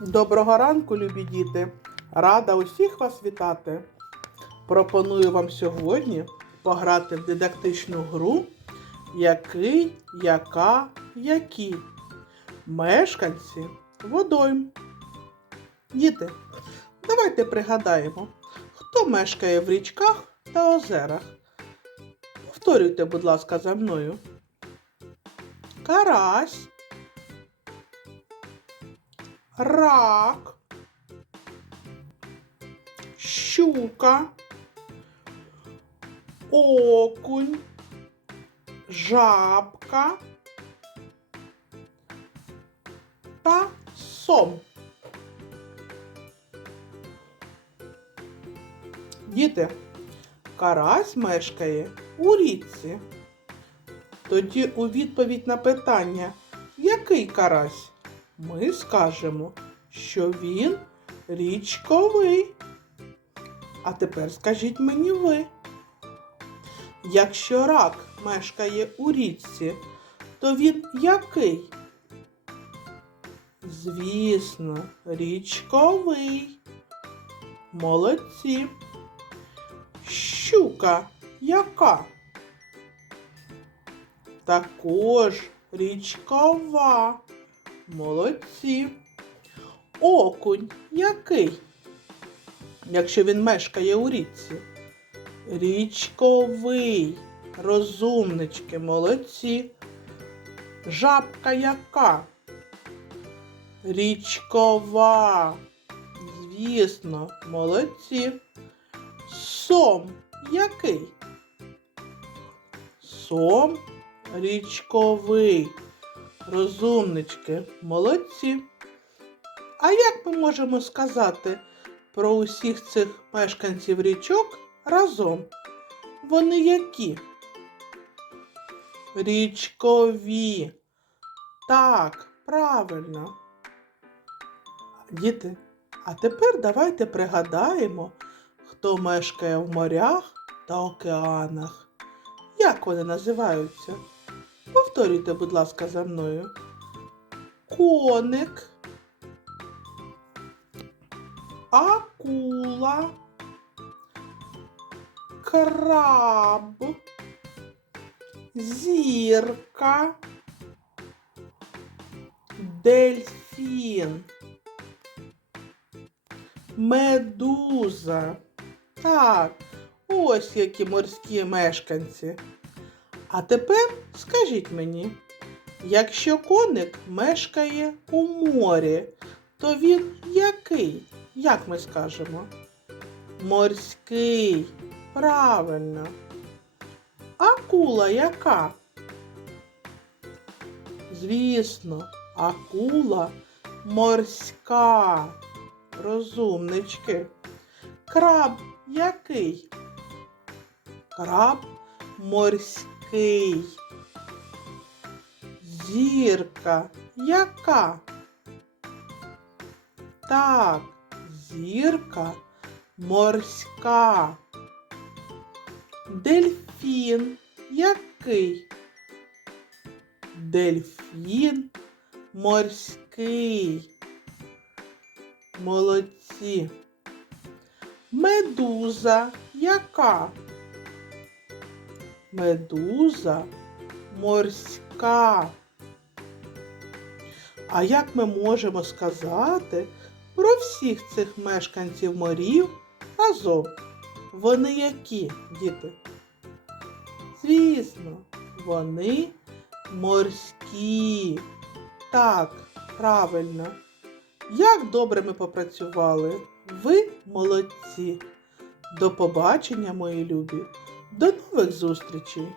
Доброго ранку, любі діти! Рада усіх вас вітати. Пропоную вам сьогодні пограти в дидактичну гру Який, яка, які. Мешканці водойм. Діти, давайте пригадаємо, хто мешкає в річках та озерах. Повторюйте, будь ласка, за мною. Карась. Рак, щука, окунь, жабка та сом. Діти, карась мешкає у річці. Тоді у відповідь на питання, який карась? Ми скажемо, що він річковий. А тепер скажіть мені ви. Якщо рак мешкає у річці, то він який? Звісно, річковий. Молодці. Щука яка? Також річкова. Молодці. Окунь який? Якщо він мешкає у річці. Річковий. Розумнички, молодці. Жабка яка? Річкова. Звісно, молодці. Сом який? Сом річковий. Розумнички, молодці. А як ми можемо сказати про усіх цих мешканців річок разом? Вони які? Річкові. Так, правильно. Діти, а тепер давайте пригадаємо, хто мешкає в морях та океанах. Як вони називаються? Повторюйте, будь ласка, за мною. Коник, акула, краб, зірка, дельфін, медуза. Так, ось які морські мешканці. А тепер скажіть мені, якщо коник мешкає у морі, то він який? Як ми скажемо? Морський. Правильно. Акула яка? Звісно, акула морська. Розумнички. Краб який? Краб морський. Який? Зірка яка? Так, зірка морська. Дельфін який? Дельфін морський. Молодці. Медуза яка? Медуза морська. А як ми можемо сказати про всіх цих мешканців морів разом? Вони які, діти? Звісно, вони морські. Так, правильно. Як добре ми попрацювали. Ви молодці. До побачення, мої любі. До нових зустрічей!